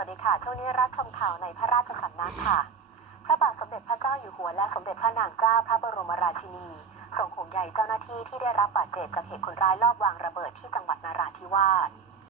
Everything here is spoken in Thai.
สวัสดีค่ะช่วงนี้รับคำข่าวในพระราชสำนักค่ะ พระบาทสมเด็จพระเจ้าอยู่หัวและสมเด็จพระนางเจ้าพระบรมราชินี ส่งห่วงใยเจ้าหน้าที่ที่ได้รับบาดเจ็บจากเหตุคนร้ายลอบวางระเบิดที่จังหวัดนราธิวาส